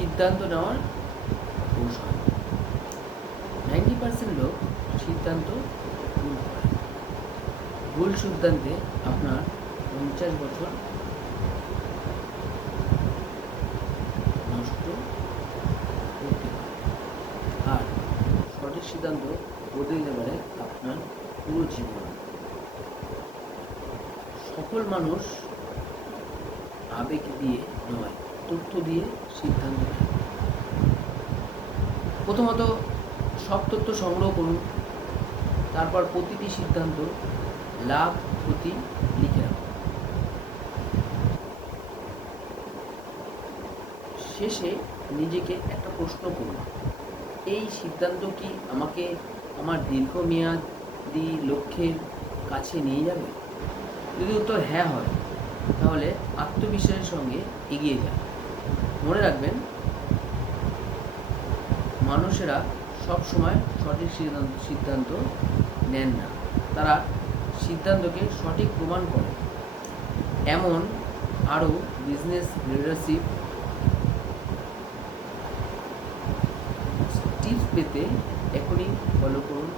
সিদ্ধান্ত নেওয়ার কৌশল। 90% লোক সিদ্ধান্ত ভুল করে। ভুল সিদ্ধান্তে আপনার 50 বছর নষ্ট করতে পারে, আর সঠিক সিদ্ধান্ত বদলে দিতে পারে আপনার পুরো জীবন। সফল মানুষ আবেগ দিয়ে নয়, তথ্য দিয়ে সিদ্ধান্ত নেয়। প্রথমত সব তথ্য সংগ্রহ করুন, তারপর প্রতিটি সিদ্ধান্ত লাভ ক্ষতি লিখে রাখুন। শেষে নিজেকে একটা প্রশ্ন করুন, এই সিদ্ধান্ত কি আমাকে আমার দীর্ঘমেয়াদী লক্ষ্যের কাছে নিয়ে যাবে? যদি উত্তর হ্যাঁ হয়, তাহলে আত্মবিশ্বাসের সঙ্গে এগিয়ে যান। মনে রাখবেন, মানুষেরা সব সময় সঠিক সিদ্ধান্ত নেন না, তারা সিদ্ধান্তকে সঠিক প্রমাণ করে। এমন আরও বিজনেস লিডারশিপ টিপস পেতে এখনই ফলো করুন